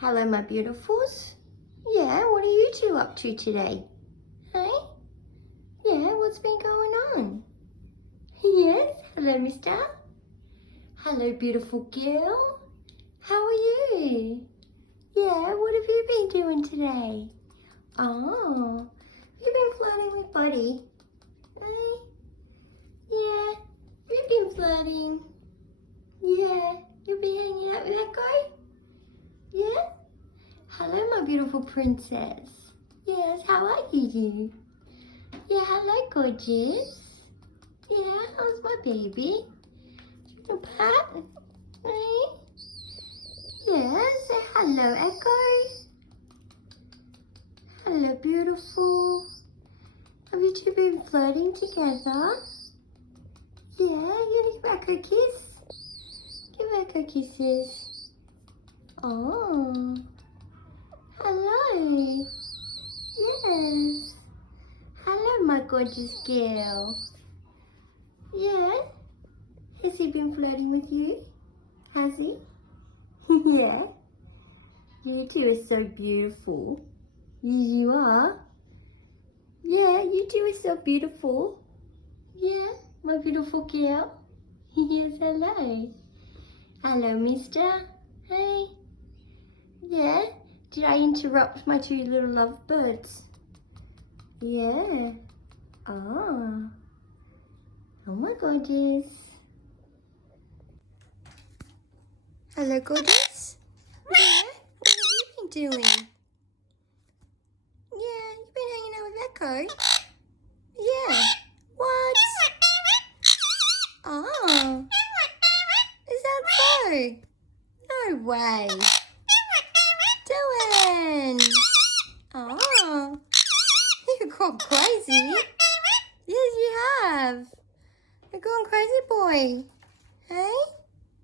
Hello, my beautifuls. Yeah, what are you two up to today? Hey? Yeah, what's been going on? Yes, hello, mister. Hello, beautiful girl. How are you? Yeah, what have you been doing today? Oh, you've been flirting with Buddy. Hey? Yeah, you've been flirting. Yeah, you've been hanging out with Echo? Yeah? Hello, my beautiful princess. Yes, how are you? Yeah, hello, gorgeous. Yeah, how's my baby? A pat? Hey? Yes, say hello, Echo. Hello, beautiful. Have you two been flirting together? Yeah, you gonna give Echo a kiss? Give Echo kisses. Oh. Hello. Yes. Hello, my gorgeous girl. Yeah? Has he been flirting with you? Has he? Yeah. You two are so beautiful. You are? Yeah, you two are so beautiful. Yeah, my beautiful girl. Yes, hello. Hello, mister. Hey. Yeah? Did I interrupt my two little lovebirds? Yeah. Ah. Oh my gorgeous. Hello, gorgeous. Yeah? What have you been doing? Yeah, you've been hanging out with Echo. Yeah. What? Oh. Is that so? No way. Dylan. Oh. You've gone crazy. Yes, you have. You're going crazy, boy. Hey?